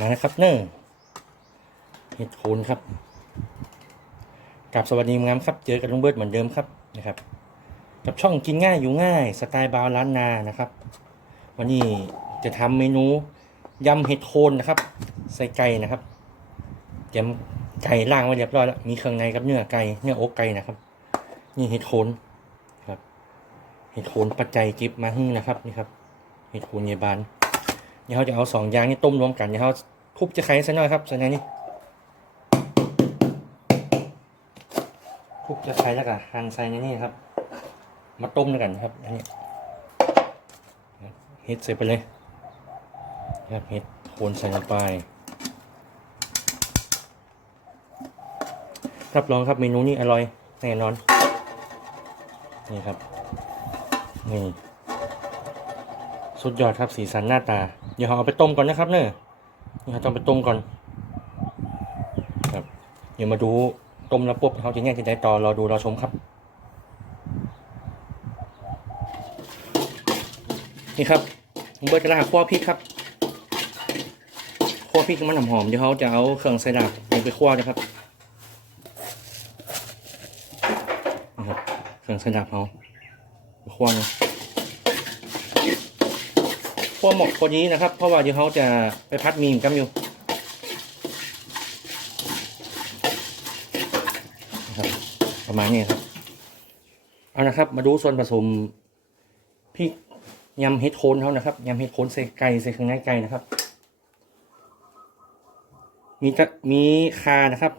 มาแล้วครับเนอร์เห็ดโคนครับกับสวัสดีงามครับ เจอกับลุงเบิร์ดเหมือนเดิมครับนะครับ กับช่องกินง่ายอยู่ง่าย สไตล์บาวล้านนานะครับ วันนี้จะทำเมนูยำเห็ดโคนนะครับ ใส่ไก่นะครับเตรียมไก่ล่างไว้เรียบร้อยแล้วมีเครื่องในกับเนื้อไก่เนื้ออกไก่นะครับ นี่เห็ดโคนครับ เห็ดโคนปัจจัยกิบมาหึ่งนะครับนี่ครับเห็ดโคนเยบาน เดี๋ยวเราจะเอาสองอย่างนี้ต้มรวมกันเดี๋ยวเราทุบจะไข่ซะหน่อยครับใส่ในนี้ทุบจะไข่แล้วก็หั่นใส่ในนี้ครับ มาต้มด้วยกันครับอันนี้เห็ดใส่ไปเลยครับเห็ดโคนใส่ลงไปรับรองครับเมนูนี้อร่อยแน่นอน นี่ครับนี่ สุดยอดครับสีสันหน้าตา เดี๋ยวเราเอาไปต้มก่อนนะครับเนอะนี่เราต้องไปต้มก่อนครับเดี๋ยวมาดูต้มแล้วปุ๊บเขาจะแยกจะได้ต่อรอดูรอชมครับ นี่ครับผมเบิร์ตกระลาคั่วพริกครับคั่วพริกมันหอมๆเดี๋ยวเขาจะเอาเครื่องใส่ดาบลงไปคั่วนะครับนี่ครับเครื่องใส่ดาบเขาคั่วนะพ วหมกคนนี้นะครับ เพราะว่าเดี๋ยวเขาจะไปพัดมีมกันอยู่ประมาณนี้ครับ เอานะครับ มาดูส่วนผสมพริกยำเห็ดโคนเขานะครับยำเห็ดโคนใส่ไก่ใส่เครื่องในไก่นะครับ มีตะมีคานะครับ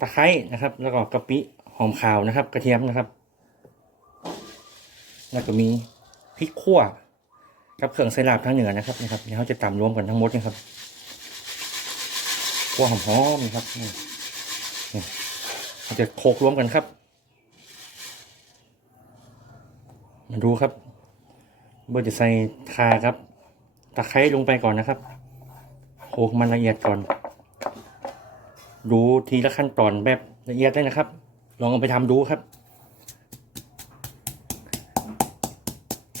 ตะไคร้นะครับ แล้วก็กะปิหอมขาวนะครับ กระเทียมนะครับ แล้วก็มีพริกขั่ว กับเครื่องไซรัปทางเหนือนะครับนะครับเดี๋ยวเขาจะตำรวมกันทั้งหมดนะครับขั่วหอมๆนะครับนี่เราจะโขลกรวมกันครับมาดูครับ เบอร์จะใส่คาครับตะไคร้ลงไปก่อนนะครับโขกมันละเอียดก่อน ดูทีละขั้นตอนแบบละเอียดเลยนะครับ ลองเอาไปทำดูครับ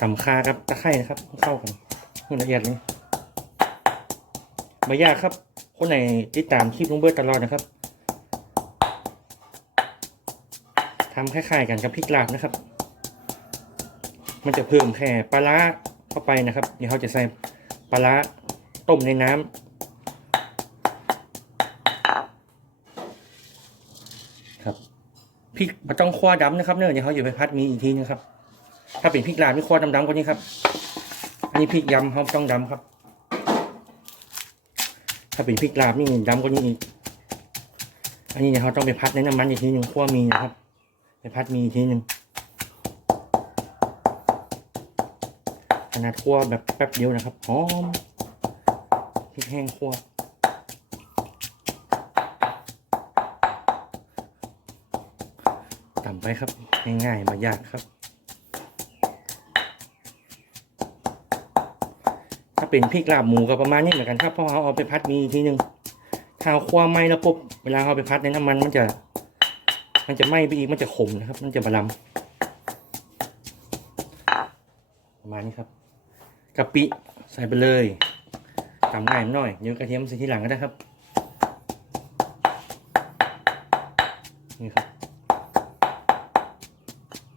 สำคาครับตะไคร่นะครับเข้ากันให้ละเอียดเลยไม่ยากครับ คนไหนติดตามคลิปลุงเบิร์ตตลอดนะครับทำคล้ายๆกันกับพริกลาบนะครับ มันจะเพิ่มแค่ปลาร้าเข้าไปนะครับ เดี๋ยวเขาจะใส่ปลาร้าต้มในน้ำครับพริกมันต้องคั่วดำนะครับเนื่อเดี๋ยวเขาอยู่ไปพัดมีอีกทีนะครับ ถ้าเป็นพริกลาบนี่คั่วดำๆกว่านี้ครับ อันนี้พริกยำเขาต้องดำครับ ถ้าเป็นพริกลาบนี่ดำกว่านี้อีก อันนี้เนี่ยเขาต้องไปพัดในน้ำมันอีกทีหนึ่งคั่วมีนะครับ ไปพัดมีอีกทีหนึ่งขนาดคั่วแบบแป๊บเดียวนะครับหอมพริกแห้งคั่วต่ำไปครับ ง่ายๆมายากครับ ถ้า เป็นพริกลาบหมูก็ประมาณนี้เหมือนกันครับเพราะเขาเอาไปพัดมีอีกทีหนึ่งถ้าความไหม้แล้วปุ๊บเวลาเอาไปพัดในน้ำมันมันจะ มันจะไหม้ไปอีกมันจะขมนะครับ มันจะบะลำประมาณนี้ครับกะปิใส่ไปเลยตำง่ายหน่อยเดี๋ยวกระเทียมใส่ทีหลังก็ได้ครับนี่ครับ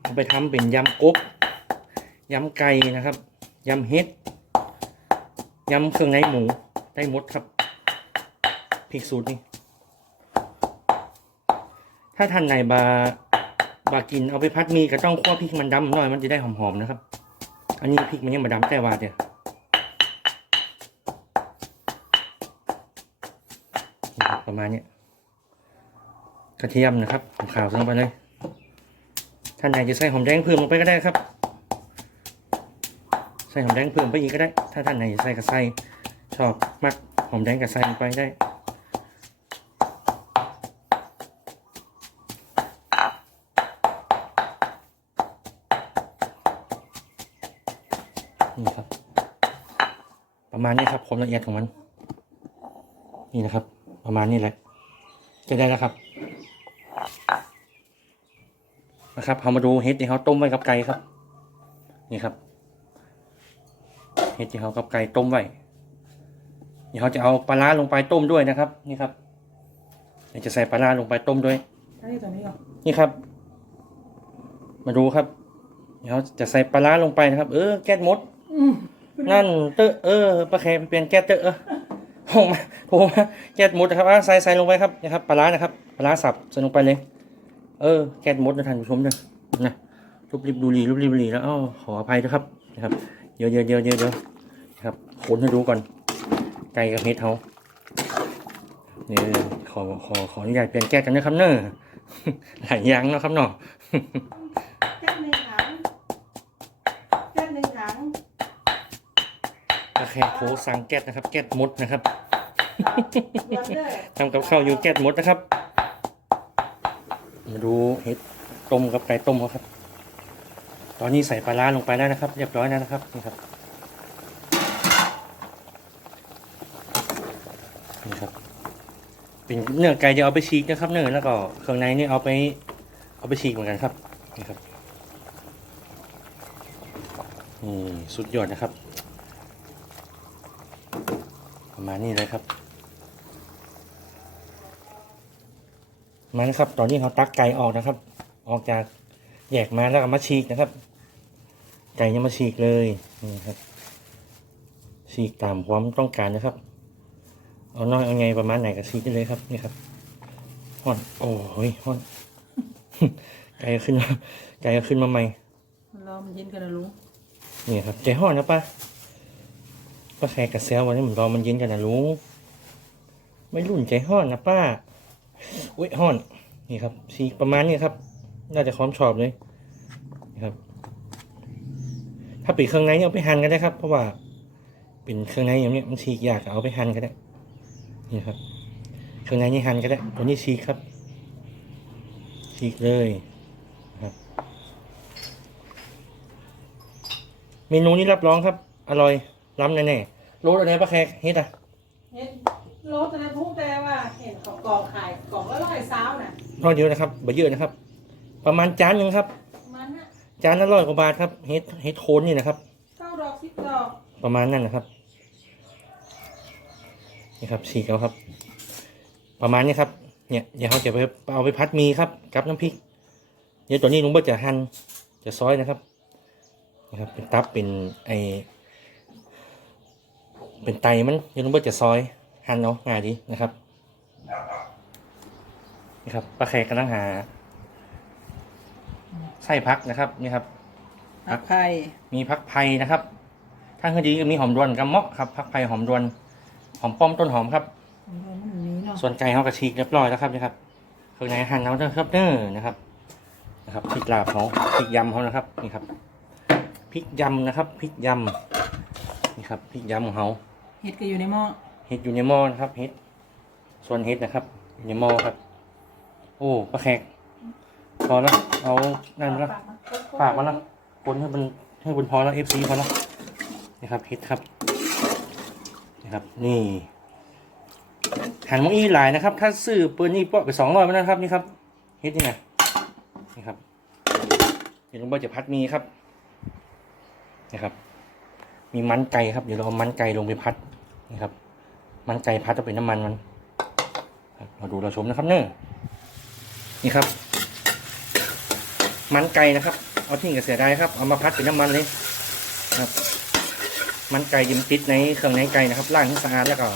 เอาไปทำเป็นยำกบยำไก่นะครับยำเห็ด ยำเครื่องในหมูได้หมดครับพริกสูตรนี่ถ้าท่านไหนบาบากินเอาไปพัดมีก็ต้องคั่วพริกมันดำหน่อยมันจะได้หอมๆนะครับ อันนี้พริกมันยังมาดำแต่ว่าเดียประมาณนี้กระเทียมนะครับขาวลงไปเลยท่านไหนจะใส่หอมแดงเพิ่มลงไปก็ได้ครับ ใส่หอมแดงเพิ่มไปอีกก็ได้ ถ้าท่านไหนใส่ก็ใส่ชอบมักหอมแดงก็ใส่ไปได้นี่ครับ ประมาณนี้ครับความละเอียดของมัน นี่นะครับ ประมาณนี้แหละ จะได้แล้วครับนะครับเรามาดูเห็ดที่เขาต้มไว้กับไก่ครับ นี่ครับ เห็ดที่เขากับไก่ต้มไว้เเดี๋ยวเขาจะเอาปลาร้าลงไปต้มด้วยนะครับ นี่ครับเดี๋ยวจะใส่ปลาร้าลงไปต้มด้วยใช่ตัวนี้เหรอนี่ครับ มาดูครับเดี๋ยวจะใส่ปลาร้าลงไปนะครับ เออแก๊สมดอืมนั่นเตอะเออปลาแคร์เปลี่ยนแก๊สเตอะเออโผล่มาโผล่มาแก๊สมดนะครับอะใส่ใส่ลงไปครับนะครับปลาร้านะครับปลาร้าสับใส่ลงไปเลย เออแก๊สมดนะท่านผู้ชมนะนะรูปริบดูรีรูปริบดูรีแล้วอ้าวขออภัยด้วยครับนะครับ เดี๋ยวเดี๋ยวเดี๋ยวเดี๋ยวเดี๋ยวนะครับคนให้ดูก่อน ไก่กับเฮ็ดเขาเนี่ยขอขอขออนุญาตเปลี่ยนแก๊สกันนะครับเนอะหลายอย่างเนาะครับเนาะแค่หนึ่งถังแค่หนึ่งถังโอเคโทรสั่งแก๊สนะครับ แก๊สมดนะครับรวมด้วยทำกับข้าวอยู่แก๊สมดนะครับ มาดูเห็ดต้มกับไก่ต้มเขาครับ ตอนนี้ใส่ปลาร้าลงไปแล้วนะครับ เรียบร้อยแล้วนะครับนี่ครับนี่ครับ เป็นเนื้อไก่จะเอาไปฉีกนะครับ เนื้อแล้วก็เครื่องในนี่เอาไป เอาไปฉีกเหมือนกันครับนี่ครับนี่สุดยอดนะครับ ประมาณนี้เลยครับมานะครับ ตอนนี้เขาตักไก่ออกนะครับ ออกจาก แยกมาแล้วก็มาฉีกนะครับ ไก่ยังมาฉีกเลยนี่ครับฉีกตามความต้องการนะครับ เอาน้อยเอาไงประมาณไหนก็ฉีกได้เลยครับนี่ครับห่อนโอ้ยห่อนไก่ก็ขึ้นมาไก่ก็ขึ้นมาใหม่รอมันเย็นกันนะลุงนี่ครับใจห่อนนะป้าป้าแขกกับเซลวันนี้ผมรอมันเย็นกันนะลุงไม่รุ่นใจห่อนนะป้าอุ้ยห่อนนี่ครับสีประมาณนี้ครับ น่าจะพร้อมชอบเลยนี่ครับ ถ้าปิดเครื่องในเอาไปหั่นก็ได้ครับ เพราะว่าเป็นเครื่องในอย่างนี้มันฉีกยากเอาไปหั่นก็ได้ นี่ครับ เครื่องในนี่หั่นก็ได้ตัวนี้ฉีกครับฉีกเลยนะครับ เมนูนี้รับรองครับ อร่อยล้ำแน่ๆโรสอะไรป้าแขกเฮ็ดอะเห็นรถอะไรพูดแต่ว่าเห็นเขากล่องขายกล่องละร้อยสาวน่ะน้อยเดียวนะครับบ่เยอะนะครับ ประมาณจานหนึ่งครับ มันน่ะจานละร้อยกว่าบาทครับเฮ็ดเฮ็ดโคนนี่นะครับ เก้าดอกสิบดอกประมาณนั้นนะครับ นี่ครับฉีกเอาครับ ประมาณนี้ครับ เนี่ยเดี๋ยวเขาจะไปเอาไปพัดหมีครับกับน้ำพริก เดี๋ยวตัวนี้ลุงเบิร์ตจะหั่นจะซอยนะครับนะครับ เป็นตับเป็นไอเป็นไตมันเดี๋ยวลุงเบิร์ตจะซอยหั่นเอาง่ายดีนะครับนี่ครับป้าแขกกำลังหา ไส้พักนะครับนี่ครับ ผักไผ่มีพักไผ่นะครับถ้าคือดีก็มีหอมรวนกับเมาะครับพักไผ่หอมรวนหอมป้อมต้นหอมครับมันนี้เนาะส่วนไก่เขากระฉีกเรียบร้อยแล้วครับนี่ครับเครื่องในหั่นเขาเด้อครับเด้อนะครับนะครับพริกลาบเขาพริกยำเขานะครับนี่ครับพริกยำนะครับพริกยำนี่ครับพริกยำของเขาเห็ดก็อยู่ในหม้อเห็ดอยู่ในหม้อนะครับเห็ดส่วนเห็ดนะครับอยู่ในหม้อครับ โอ้ปลาแขก พอแล้วเอานั่นมาแล้วปากมันละคนให้มันให้บนพอแล้วเอฟซีพอแล้วนี่ครับเฮ็ดครับนี่ครับ นี่หันมองอีหลายนะครับ ถ้าซื้อปืนนี่ปาะไปสองร้อยนะครับนี่ครับเฮ็ดนี่ไงนี่ครับเดี๋ยวลุงเบิร์ตจะพัดมีครับนี่ครับ มีมันไก่ครับเดี๋ยวเราเอามันไก่ลงไปพัดนี่ครับ มันไก่พัดจะเป็นน้ำมันมันครับเราดูเราชมนะครับเน้อนี่ครับ มันไก่นะครับ เอาทิ้งกับเสียดายครับ เอามาพัดเป็นน้ำมันเลยครับ มันไก่ยิมติดในเครื่องในไก่นะครับล้างให้สะอาดแล้วก็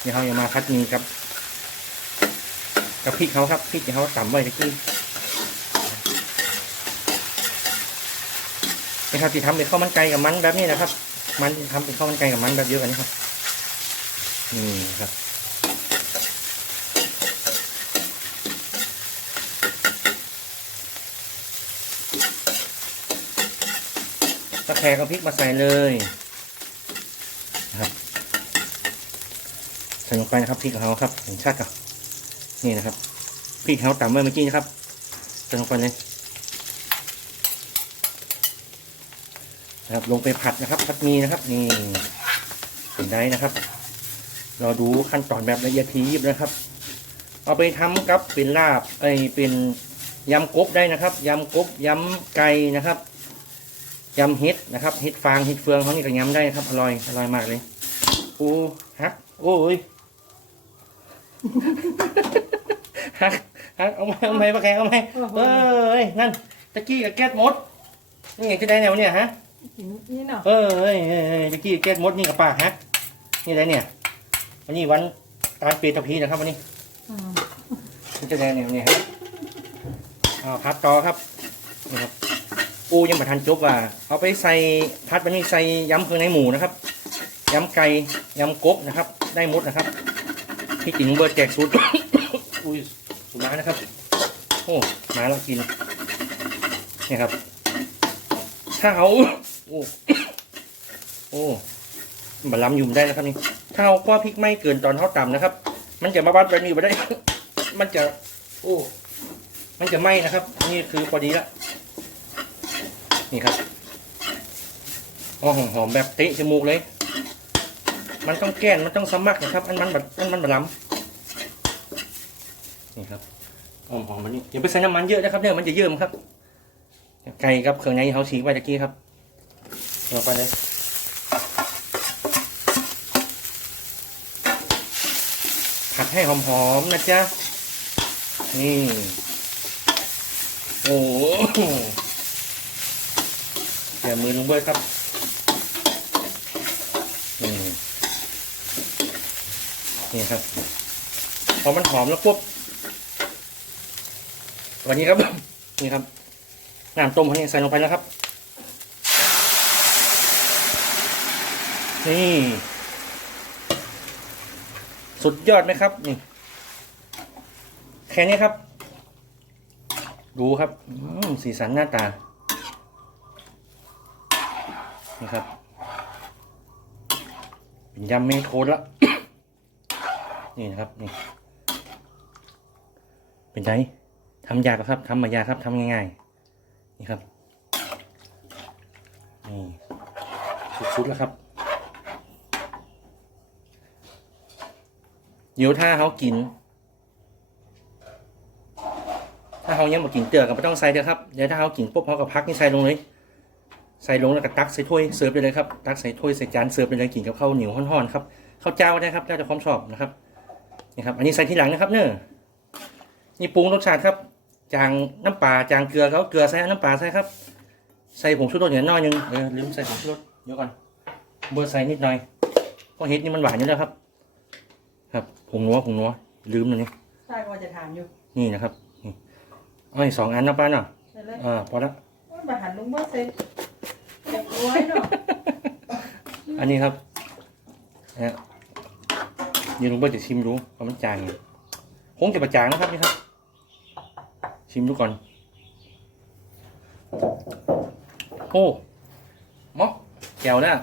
เดี๋ยวเราจะมาพัดมีกับ กับพริกเขาครับพริกเขาต่ำไว้ตะกี้นี่ครับที่ทำเป็นข้าวมันไก่กับมันแบบนี้นะครับ มันที่ทำเป็นข้าวมันไก่กับมันแบบเดียวกันนะครับนี่ครับ ตะแคงเอาพริกมาใส่เลยนะครับใส่ลงไปนะครับพริกของเขาครับเห็นชัดกับนี่นะครับพริกเขาตำเมื่อกี้นะครับใส่ลงไปเลยนะครับลงไปผัดนะครับผัดมีนะครับนี่เห็นได้นะครับ เรอดูขั้นตอนแบบละเอียดทียิบนะครับ เอาไปทำกับเป็นลาบเอ้ยเป็นยำกบได้นะครับยำกบยำไก่นะครับ ยำเห็ดนะครับเห็ดฟางเห็ดเฟืองเขานี่ก็ยำได้ครับอร่อยอร่อยมากเลยปูฮักโอ้ยฮักฮักเอาไหมเอาไหมปลาแข็งเอาไหมเอ้ยนั่นตะกี้กับแก๊สหมดนี่ไงจะได้แนวเนี่ยฮะนี่เนาะเอ้ยเอ้ยเอ้ยตะกี้แก๊สหมดนี่กับปากฮะนี่อะไรเนี่ย วันนี้วันตาลปีตะพีนะครับวันนี้อืมนี่จะได้แนวเนี่ยครับเอาพัดต่อครับนี่ครับ ปูยังไม่ทันจบว่า เอาไปใส่พัดวันนี้ใส่ยำเครื่องในหมูนะครับยำไก่ยำกบนะครับ ได้มดนะครับพี่ติ๋งเบิร์ดแจกสูตรอุ้ยสุมานะครับ โอ้มาแล้วกินนี่ครับ ถ้าเอาโอ้โอ้บะล้ำยุ่มได้นะครับนี่ถ้าเอาก้อพริกไม่เกินตอนเขาต่ำนะครับ มันจะมาบัดแบบนี้ไปได้ มันจะ โอ้ มันจะไหม้นะครับ นี่คือพอดีละ นี่ครับอ๋อหอมหอมแบบเตะจมูกเลย มันต้องแก้นมันต้องสมักนะครับ อันมันแบบอันมันแบะล้ำนี่ครับหอมหอมมันนี่อย่าไปใส่น้ำมันเยอะนะครับเนี่ยมันจะเยิ่มครับ ไก่กับเครื่องในเขาฉีกไว้ตะกี้ครับเอาไปเลยผัดให้หอมๆนะจ๊ะนี่โอ้ อย่ามือลงเบิร์ดครับนี่นี่ครับ พอมันหอมแล้วปุ๊บวันนี้ครับนี่ครับน้ำต้มเขาเนี่ยใส่ลงไปแล้วครับ นี่ สุดยอดไหมครับ นี่แค่นี้ครับ ดูครับสีสันหน้าตา นี่ครับเป็นยำเมโทนละ นี่นะครับนี่เป็นไงทำยากครับทำมายากครับทำง่ายๆนี่ครับนี่สุดๆแล้วครับ เดี๋ยวถ้าเขากิน ถ้าเขายังมากินเตือก็ไม่ต้องใส่เด้อครับเดี๋ยวถ้าเขากินปุ๊บเขาก็พักนี่ใส่ลงเลย ใส่ลงแล้วก็ตักใส่ถ้วยเสิร์ฟไปเลยครับตักใส่ถ้วยใส่จานเสิร์ฟไปเลยกินกับข้าวเหนียวห่อนๆครับข้าวเจ้าก็ได้ครับแล้วแต่ความชอบนะครับนี่ครับ อันนี้ใส่ทีหลังนะครับ เนอะนี่ปรุงรสชาติครับจางน้ำปลาจางเกลือเขาเกลือใส่น้ำปลาใส่ครับ ใส่ผงชูรสอย่างน้อยหนึงเออลืมใส่ผงชูรสเดี๋ยวก่อนเบอร์ใส่นิดหน่อยเพราะเห็ดนี่มันหวานอยู่แล้วครับ ครับผงนัวผงนัวลืมเลยนี่ใช่ว่าจะถามอยู่นี่นะครับนี่เอาอีกสองอันนะป้าเนาะไปเลยอ่าพอละว่าบาหันลุงเบิร์ดเซ็ตเด็กรวยเนาะ อันนี้ครับนะเดี๋ยวลุงเบิร์ตจะชิมดูว่ามันจางไงคงจะประจางนะครับนี่ครับ ชิมดูก่อน โอ้มอกแก้วแล้ว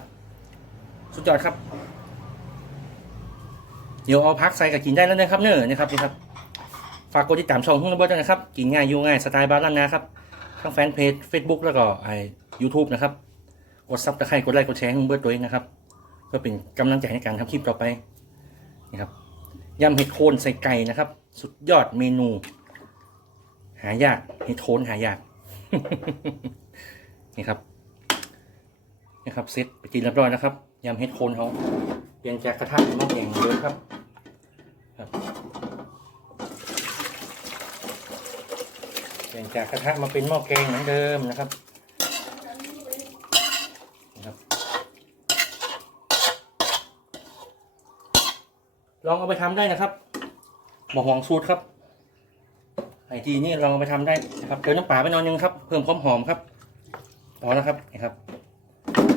สุดยอดครับ เดี๋ยวเอาพักใส่กับกินได้แล้วนะครับเนอะนะครับนี่ครับ ฝากกดติดตามช่องหุ้นระเบิดด้วยนะครับ กินง่ายอยู่ง่ายสไตล์บ้านล้านนาครับ ทั้งแฟนเพจ Facebook แล้วก็ไอยูทูบนะครับ กดซับตะไคร้กดไลค์กดแชร์ให้เบิร์ดด้วยนะครับ เพื่อเป็นกำลังใจในการทำคลิปต่อไปนี่ครับยำเห็ดโคนใส่ไก่นะครับ สุดยอดเมนู หายากเห็ดโคนหายากนี่ครับนี่ครับเซตไปกินเรียบร้อยแล้วครับยำเห็ดโคนเขาเปลี่ยนจากกระทะเป็นหม้อแกงเลยครับครับเปลี่ยนจากกระทะมาเป็นหม้อแกงเหมือนเดิมนะครับ ลองเอาไปทำได้นะครับหมอหวงสูตรครับไอทีนี่ลองเอาไปทำได้นะครับเติมน้ำปลาไปหนอนนึงครับ เพิ่มความหอมครับพอแล้วครับนี่ครับ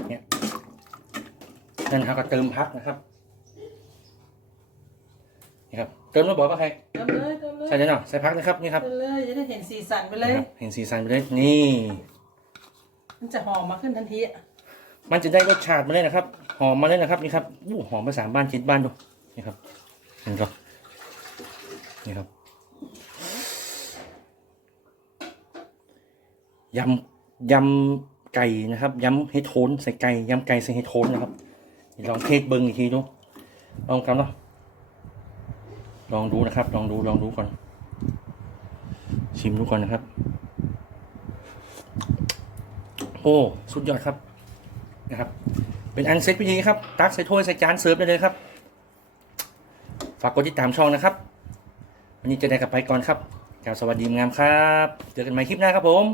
เนี่ยนั่นครับก็เติมพักนะครับนี่ครับเติมแล้วบอกว่าใครเติมเลยเติมเลยใส่เลยเนาะใส่พักนะครับนี่ครับเติมเลยจะได้เห็นสีสันไปเลยนะครับเห็นสีสันไปเลยนี่ มันจะหอมมาขึ้นทันทีอะมันจะได้รสชาติมาเลยนะครับ หอมมาเลยนะครับนี่ครับอู้หอมภาษาบ้านคิดบ้านดู นี่ครับเห็นครับนี่ครับยำยำไก่นะครับยำเฮดโทนใส่ไก่ยำไก่ใส่เฮดโทนนะครับลองเทสเบิ้งอีกทีดูลองกันเนาะลองดูนะครับ ลองดูลองดูก่อน ชิมดูก่อนนะครับ โอ้สุดยอดครับนะครับ เป็นอันเซ็ตไปอย่างนี้ครับ ตักใส่ถ้วยใส่จานเสิร์ฟได้เลยครับ ฝากกดติดตามช่องนะครับ วันนี้เจะได้กลับไปก่อนครับกล่าวสวัสดีงามครับ เจอกันใหม่คลิปหน้าครับผม